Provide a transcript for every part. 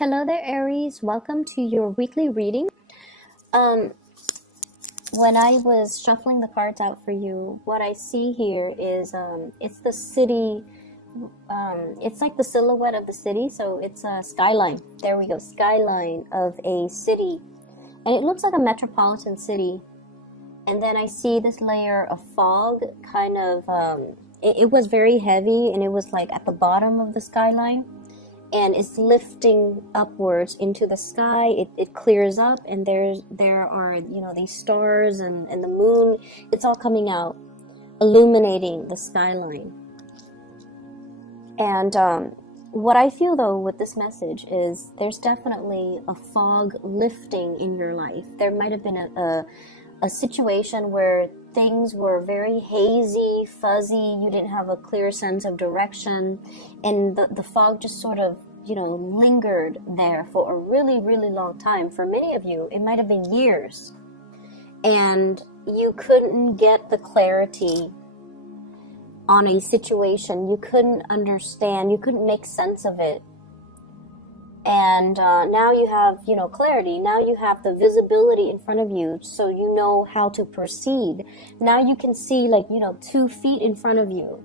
Hello there, Aries. Welcome to your weekly reading. Um, when I was shuffling the cards out for you, what I see here is it's the city. It's like the silhouette of the city, so it's a skyline. There we go, skyline of a city, and it looks like a metropolitan city. And then I see this layer of fog, kind of. It was very heavy, and it was like at the bottom of the skyline. And it's lifting upwards into the sky. It clears up, and there are these stars and the moon. It's all coming out, illuminating the skyline. And what I feel though with this message is there's definitely a fog lifting in your life. There might have been a situation where things were very hazy, fuzzy, you didn't have a clear sense of direction, and the fog just sort of, lingered there for a really, really long time. For many of you, it might have been years, and you couldn't get the clarity on a situation. You couldn't understand, you couldn't make sense of it. And now you have, clarity. Now you have the visibility in front of you, so you know how to proceed. Now you can see 2 feet in front of you.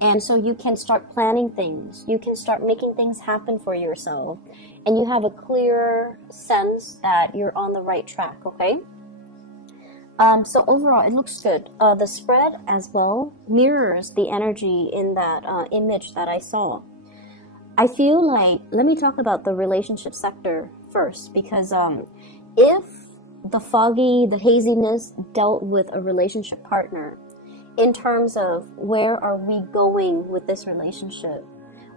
And so you can start planning things. You can start making things happen for yourself. And you have a clear sense that you're on the right track, okay? So overall, it looks good. The spread as well mirrors the energy in that image that I saw. I feel like, let me talk about the relationship sector first, because if the haziness dealt with a relationship partner, in terms of where are we going with this relationship?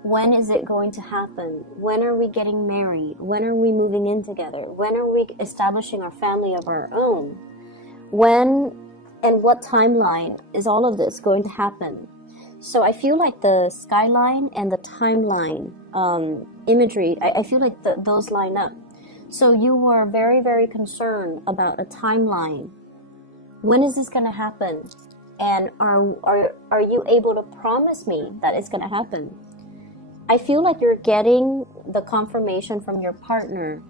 When is it going to happen? When are we getting married? When are we moving in together? When are we establishing our family of our own? When and what timeline is all of this going to happen? So I feel like the skyline and the timeline imagery, I feel like those line up. So you were very, very concerned about a timeline. When is this going to happen? And are you able to promise me that it's going to happen? I feel like you're getting the confirmation from your partner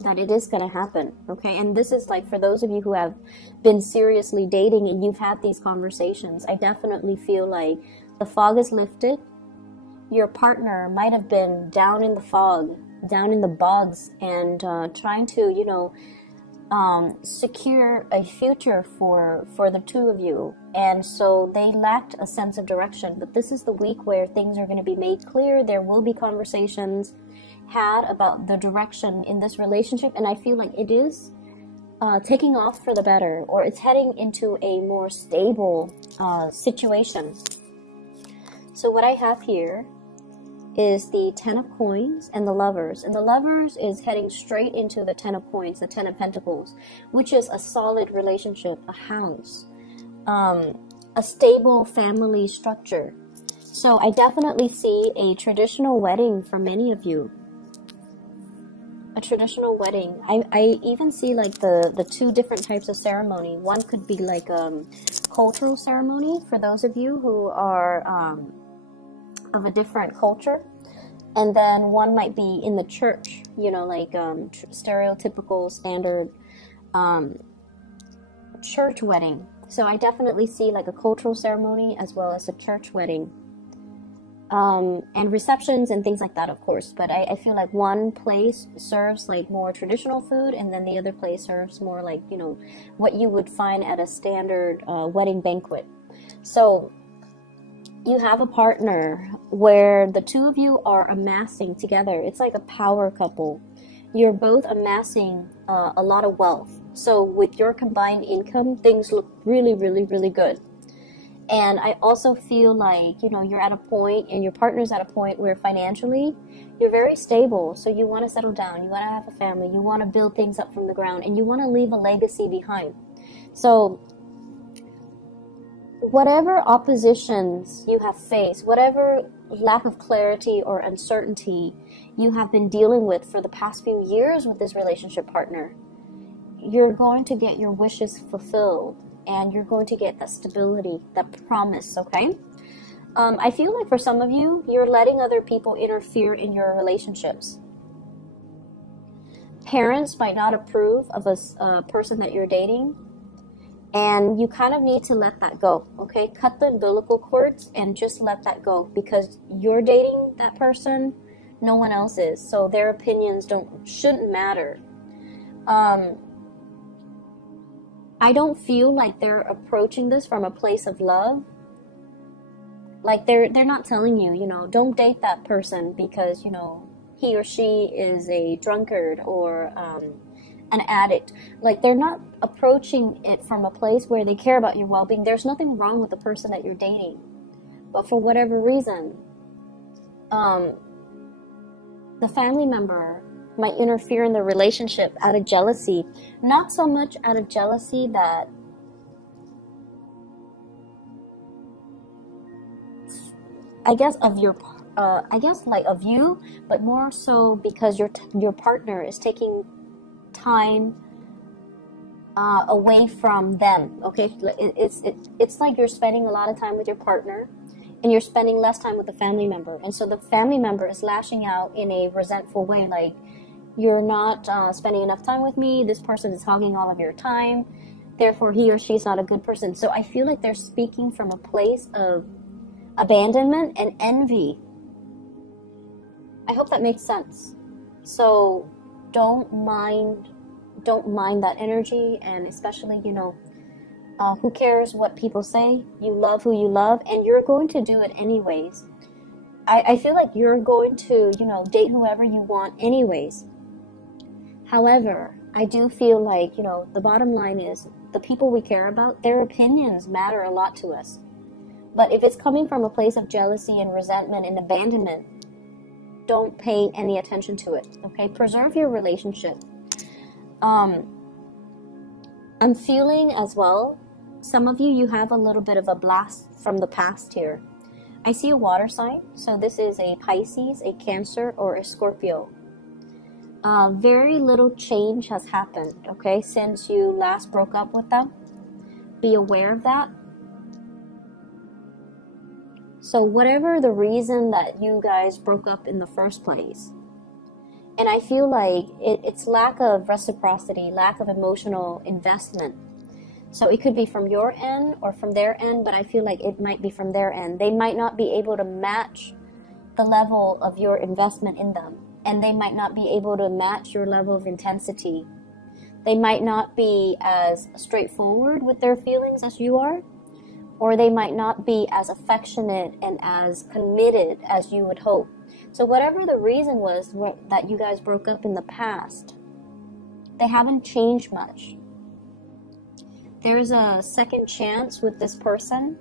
that it is going to happen, okay? And this is like for those of you who have been seriously dating and you've had these conversations, I definitely feel like the fog is lifted. Your partner might have been down in the fog, down in the bogs, and trying to, secure a future for the two of you. And so they lacked a sense of direction. But this is the week where things are going to be made clear. There will be conversations had about the direction in this relationship, and I feel like it is taking off for the better, or it's heading into a more stable situation. So what I have here is the 10 of coins and the lovers, and the lovers is heading straight into the 10 of coins, the 10 of pentacles, which is a solid relationship, a house, a stable family structure. So I definitely see a traditional wedding for many of you. A traditional wedding. I even see like the 2 different types of ceremony. One could be like cultural ceremony for those of you who are of a different culture, and then one might be in the church, stereotypical standard church wedding. So I definitely see like a cultural ceremony as well as a church wedding. And receptions and things like that, of course. But I feel like one place serves like more traditional food, and then the other place serves more like, what you would find at a standard wedding banquet. So you have a partner where the two of you are amassing together. It's like a power couple. You're both amassing a lot of wealth. So with your combined income, things look really, really, really good. And I also feel like, you're at a point, and your partner's at a point where financially you're very stable. So you want to settle down. You want to have a family. You want to build things up from the ground, and you want to leave a legacy behind. So whatever oppositions you have faced, whatever lack of clarity or uncertainty you have been dealing with for the past few years with this relationship partner, you're going to get your wishes fulfilled. And you're going to get that stability, that promise, okay? I feel like for some of you, you're letting other people interfere in your relationships. parents might not approve of a person that you're dating, and you kind of need to let that go, okay? Cut the umbilical cords and just let that go, because you're dating that person, no one else is, so their opinions shouldn't matter. I don't feel like they're approaching this from a place of love. Like they're not telling you, you know, don't date that person because, you know, he or she is a drunkard or an addict. Like they're not approaching it from a place where they care about your well-being. There's nothing wrong with the person that you're dating, but for whatever reason, the family member might interfere in the relationship out of jealousy. Not so much out of jealousy that I guess of your like of you, but more so because your partner is taking time away from them. Okay, it's like you're spending a lot of time with your partner and you're spending less time with the family member, and so the family member is lashing out in a resentful way, like, you're not spending enough time with me, this person is hogging all of your time, therefore he or she is not a good person. So I feel like they're speaking from a place of abandonment and envy. I hope that makes sense. So don't mind that energy, and especially, you know, who cares what people say? You love who you love, and you're going to do it anyways. I feel like you're going to, you know, date whoever you want anyways. However, I do feel like, you know, the bottom line is the people we care about, their opinions matter a lot to us. But if it's coming from a place of jealousy and resentment and abandonment, don't pay any attention to it, okay? Preserve your relationship. I'm feeling as well, some of you have a little bit of a blast from the past here. I see a water sign, so this is a Pisces, a Cancer, or a Scorpio. Very little change has happened, okay, since you last broke up with them. Be aware of that. So whatever the reason that you guys broke up in the first place, and I feel like it's lack of reciprocity, lack of emotional investment. So it could be from your end or from their end, but I feel like it might be from their end. They might not be able to match the level of your investment in them, and they might not be able to match your level of intensity. They might not be as straightforward with their feelings as you are, or they might not be as affectionate and as committed as you would hope. So whatever the reason was that you guys broke up in the past, they haven't changed much. There's a second chance with this person,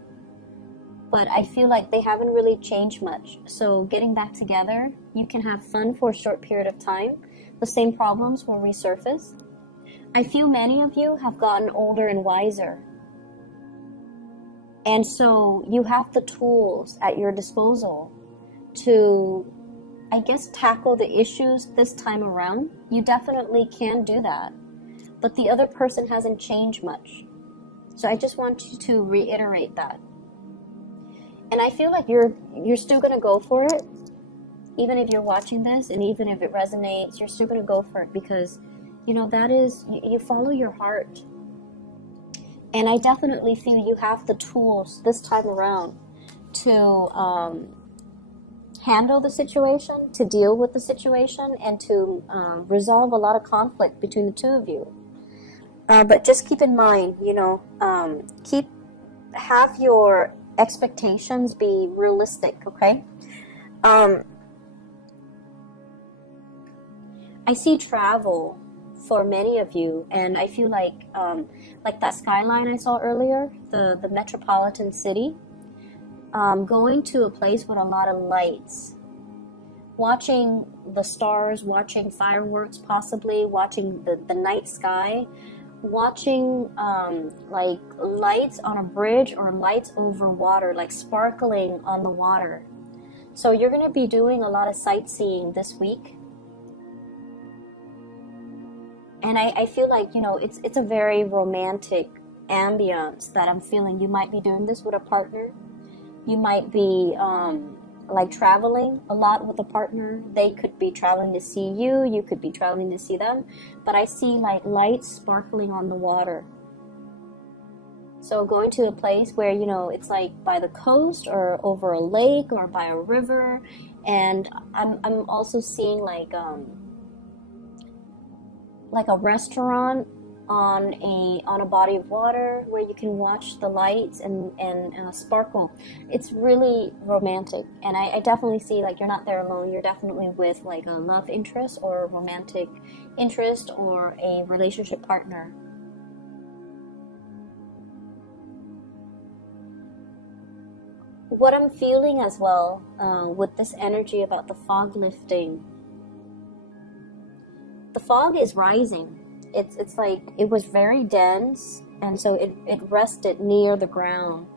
but I feel like they haven't really changed much. So getting back together, you can have fun for a short period of time. The same problems will resurface. I feel many of you have gotten older and wiser. And so you have the tools at your disposal to, I guess, tackle the issues this time around. You definitely can do that. But the other person hasn't changed much. So I just want you to reiterate that. And I feel like you're still going to go for it. Even if you're watching this and even if it resonates, you're still going to go for it because, you know, that is, you follow your heart. And I definitely feel you have the tools this time around to handle the situation, to deal with the situation, and to resolve a lot of conflict between the two of you. But just keep in mind, you know, have your expectations be realistic, okay? I see travel for many of you, and I feel like that skyline I saw earlier, the metropolitan city, going to a place with a lot of lights, watching the stars, watching fireworks, possibly watching the night sky, watching like lights on a bridge or lights over water, like sparkling on the water. So you're going to be doing a lot of sightseeing this week. And I feel like, you know, it's a very romantic ambience that I'm feeling. You might be doing this with a partner. You might be like traveling a lot with a partner. They could be traveling to see you, you could be traveling to see them, but I see like lights sparkling on the water. So going to a place where, you know, it's like by the coast or over a lake or by a river. And I'm also seeing like a restaurant on a body of water where you can watch the lights and sparkle. It's really romantic, and I definitely see like you're not there alone. You're definitely with like a love interest or a romantic interest or a relationship partner. What I'm feeling as well with this energy about the fog lifting, the fog is rising. It's like it was very dense, and so it rested near the ground,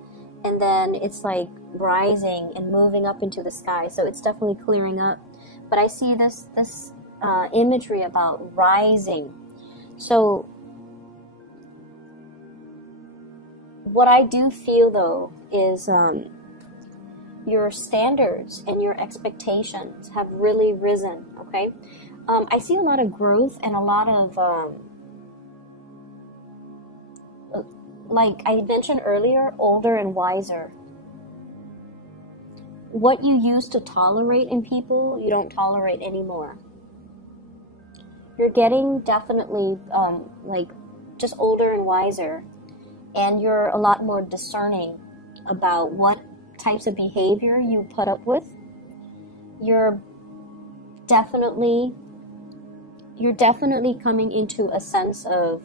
and then it's like rising and moving up into the sky. So it's definitely clearing up. But I see this imagery about rising. So what I do feel though is your standards and your expectations have really risen, okay? I see a lot of growth and a lot of, like I mentioned earlier, older and wiser. What you used to tolerate in people, you don't tolerate anymore. You're getting definitely like just older and wiser, and you're a lot more discerning about what types of behavior you put up with. You're definitely coming into a sense of,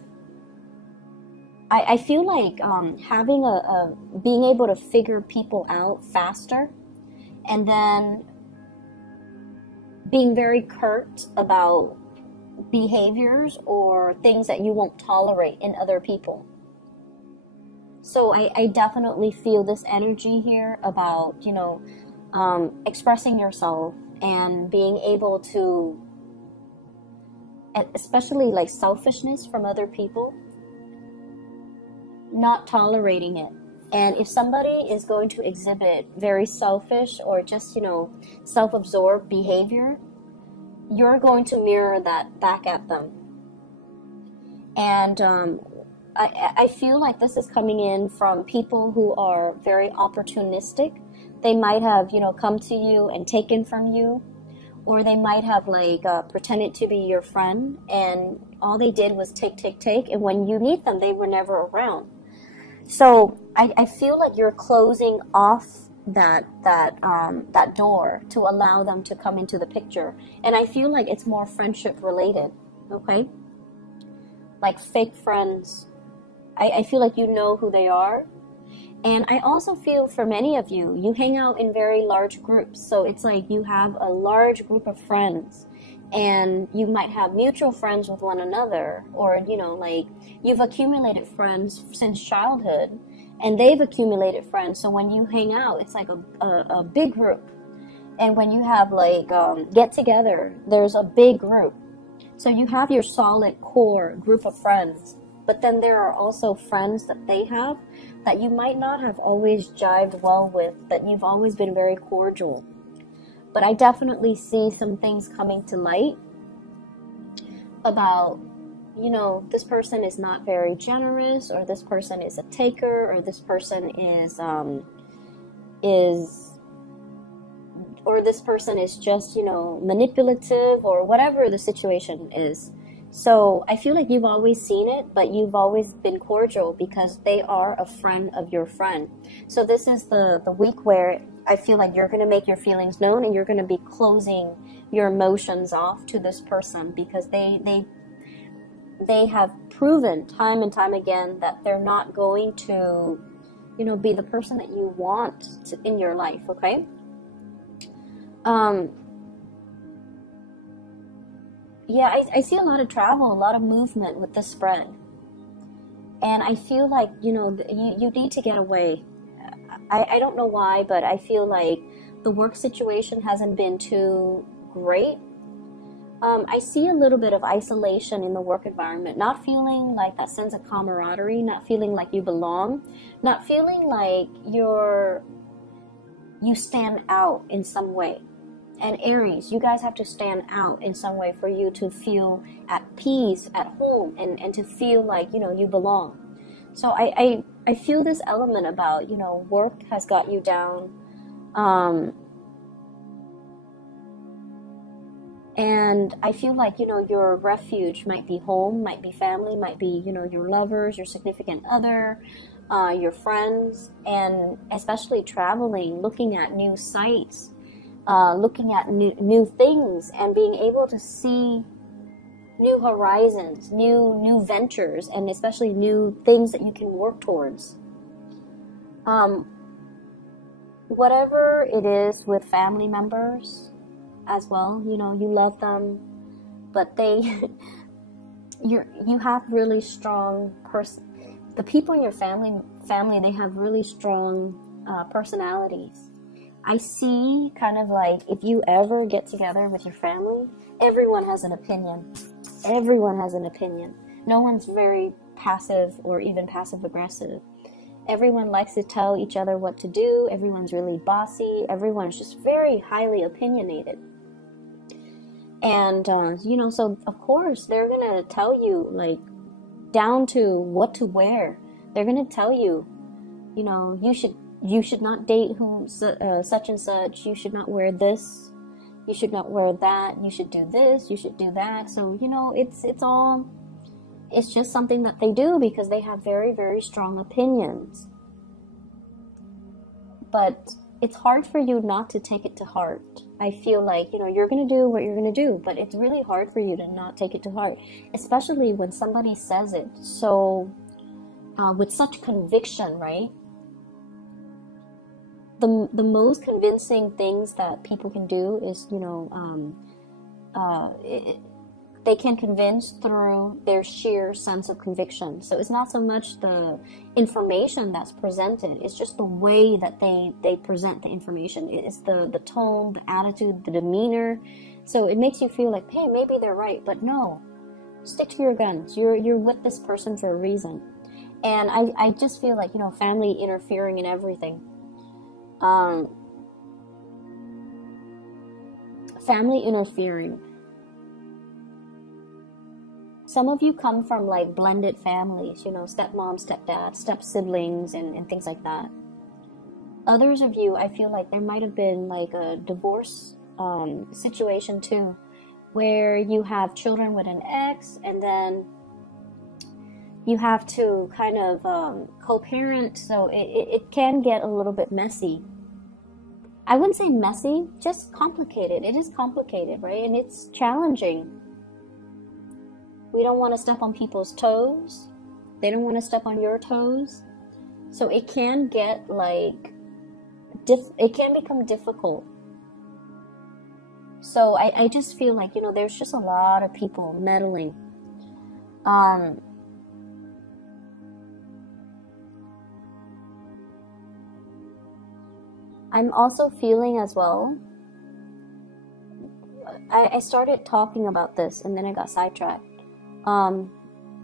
I feel like having being able to figure people out faster, and then being very curt about behaviors or things that you won't tolerate in other people. So I definitely feel this energy here about, you know, expressing yourself and being able to, especially like selfishness from other people, not tolerating it. And if somebody is going to exhibit very selfish or just, you know, self-absorbed behavior, you're going to mirror that back at them. And I feel like this is coming in from people who are very opportunistic. They might have, you know, come to you and taken from you, or they might have like pretended to be your friend, and all they did was take, and when you need them, they were never around. So I feel like you're closing off that door to allow them to come into the picture, and I feel like it's more friendship related, okay? Like fake friends. I feel like you know who they are. And I also feel for many of you, you hang out in very large groups. So it's like you have a large group of friends, and you might have mutual friends with one another, or, you know, like you've accumulated friends since childhood, and they've accumulated friends. So when you hang out, it's like a big group. And when you have like get together, there's a big group. So you have your solid core group of friends. But then there are also friends that they have that you might not have always jived well with, but you've always been very cordial. But I definitely see some things coming to light about, you know, this person is not very generous, or this person is a taker, or this person or this person is just, you know, manipulative, or whatever the situation is. So I feel like you've always seen it, but you've always been cordial because they are a friend of your friend. So this is the week where I feel like you're going to make your feelings known, and you're going to be closing your emotions off to this person, because they have proven time and time again that they're not going to, you know, be the person that you want in your life, okay? Yeah, I see a lot of travel, a lot of movement with this spread. And I feel like, you know, you need to get away. I don't know why, but I feel like the work situation hasn't been too great. I see a little bit of isolation in the work environment, not feeling like that sense of camaraderie, not feeling like you belong, not feeling like you stand out in some way. And Aries, you guys have to stand out in some way for you to feel at peace, at home, and to feel like, you know, you belong. So I feel this element about, you know, work has got you down. And I feel like, you know, your refuge might be home, might be family, might be, you know, your lovers, your significant other, your friends, and especially traveling, looking at new sights, looking at new things, and being able to see new horizons, new ventures, and especially new things that you can work towards. Whatever it is with family members as well, you know, you love them, but they, you have really strong the people in your family, they have really strong personalities. I see kind of like, if you ever get together with your family, everyone has an opinion. Everyone has an opinion. No one's very passive or even passive aggressive. Everyone likes to tell each other what to do. Everyone's really bossy. Everyone's just very highly opinionated. And, you know, so of course they're going to tell you, like, down to what to wear. They're going to tell you, you know, you should not date such and such. You should not wear this. You should not wear that. You should do this. You should do that. So, you know, it's just something that they do because they have very, very strong opinions. But it's hard for you not to take it to heart. I feel like, you know, you're going to do what you're going to do, but it's really hard for you to not take it to heart, especially when somebody says it so with such conviction, right? The most convincing things that people can do is, you know, they can convince through their sheer sense of conviction. So it's not so much the information that's presented, it's just the way that they present the information. It's the tone, the attitude, the demeanor. So it makes you feel like, hey, maybe they're right, but no. Stick to your guns. You're with this person for a reason. And I just feel like, you know, family interfering in everything. Family interfering. Some of you come from like blended families, you know, stepmom, stepdad, step siblings, and things like that. Others of you, I feel like there might have been like a divorce situation too, where you have children with an ex, and then you have to kind of co-parent, so it can get a little bit messy. I wouldn't say messy, just complicated. It is complicated, right? And it's challenging. We don't want to step on people's toes. They don't want to step on your toes. So it can get like, it can become difficult. So I just feel like, you know, there's just a lot of people meddling. I'm also feeling as well, I started talking about this and then I got sidetracked.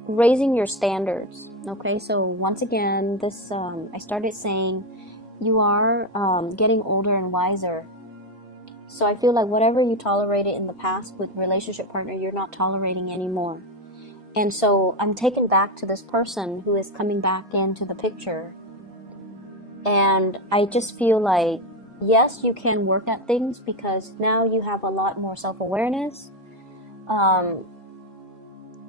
Raising your standards. Okay, so once again, this I started saying you are getting older and wiser. So I feel like whatever you tolerated in the past with relationship partner, you're not tolerating anymore. And so I'm taken back to this person who is coming back into the picture. And I just feel like, yes, you can work at things because now you have a lot more self-awareness.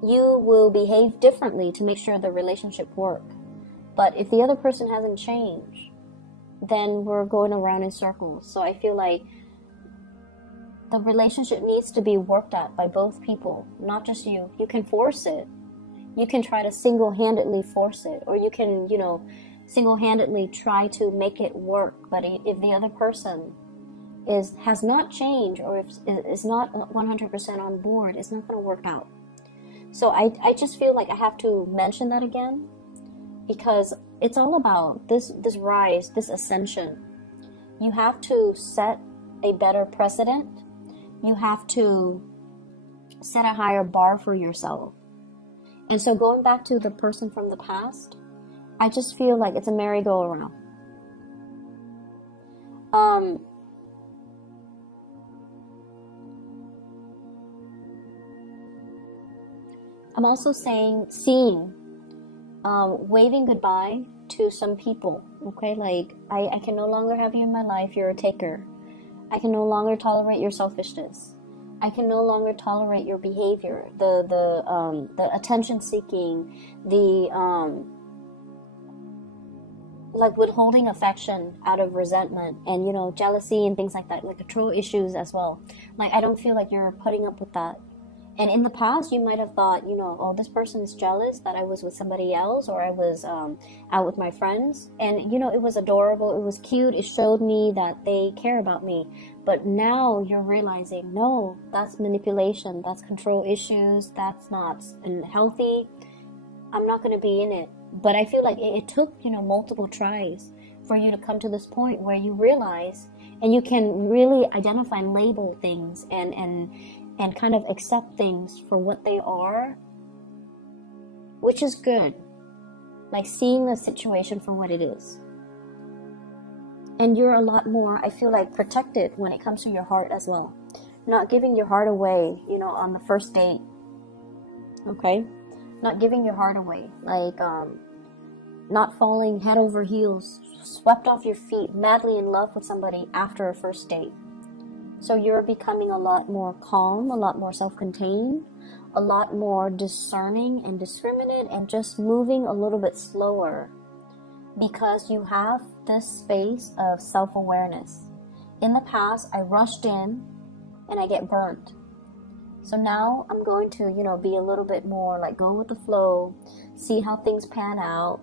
You will behave differently to make sure the relationship works. But if the other person hasn't changed, then we're going around in circles. So I feel like the relationship needs to be worked at by both people, not just you. You can force it. You can try to single-handedly force it, or you can, you know, single-handedly try to make it work. But if the other person has not changed, or if is not 100% on board, it's not going to work out. So I just feel like I have to mention that again, because it's all about this rise, this ascension. You have to set a better precedent. You have to set a higher bar for yourself. And so going back to the person from the past, I just feel like it's a merry-go-round. I'm also seeing, waving goodbye to some people, okay? Like, I can no longer have you in my life, you're a taker. I can no longer tolerate your selfishness. I can no longer tolerate your behavior, the attention seeking, like withholding affection out of resentment and, you know, jealousy and things like that, like control issues as well. Like, I don't feel like you're putting up with that. And in the past, you might have thought, you know, oh, this person is jealous that I was with somebody else, or I was out with my friends. And, you know, it was adorable. It was cute. It showed me that they care about me. But now you're realizing, no, that's manipulation. That's control issues. That's not healthy. I'm not going to be in it. But I feel like it took, you know, multiple tries for you to come to this point where you realize, and you can really identify and label things and kind of accept things for what they are, which is good. Like seeing the situation for what it is. And you're a lot more, I feel like, protected when it comes to your heart as well. Not giving your heart away, you know, on the first date. Okay? Not giving your heart away. Like, not falling head over heels, swept off your feet, madly in love with somebody after a first date. So you're becoming a lot more calm, a lot more self-contained, a lot more discerning and discriminate, and just moving a little bit slower because you have this space of self-awareness. In the past, I rushed in and I get burnt. So now I'm going to, you know, be a little bit more like go with the flow, see how things pan out,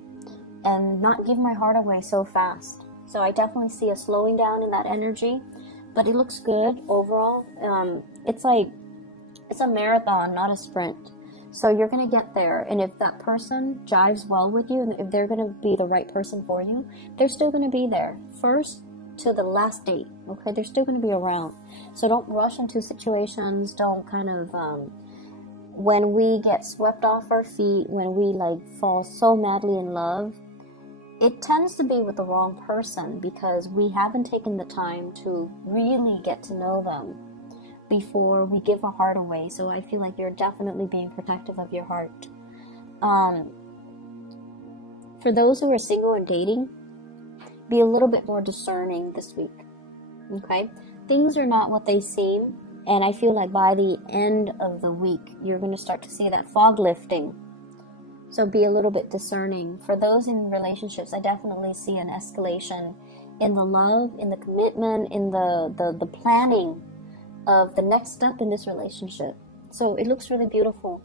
and not give my heart away so fast. So I definitely see a slowing down in that energy. But it looks good overall. It's like, it's a marathon, not a sprint. So you're going to get there. And if that person jives well with you, and if they're going to be the right person for you, they're still going to be there. First to the last date, okay? They're still going to be around. So don't rush into situations. Don't kind of, when we get swept off our feet, when we like fall so madly in love, it tends to be with the wrong person because we haven't taken the time to really get to know them before we give our heart away. So I feel like you're definitely being protective of your heart. For those who are single and dating, be a little bit more discerning this week. Okay? Things are not what they seem. And I feel like by the end of the week, you're going to start to see that fog lifting. So be a little bit discerning. For those in relationships, I definitely see an escalation in the love, in the commitment, in the planning of the next step in this relationship. So it looks really beautiful.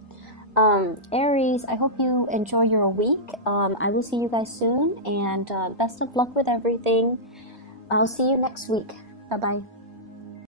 Aries, I hope you enjoy your week. I will see you guys soon, and best of luck with everything. I'll see you next week. Bye-bye.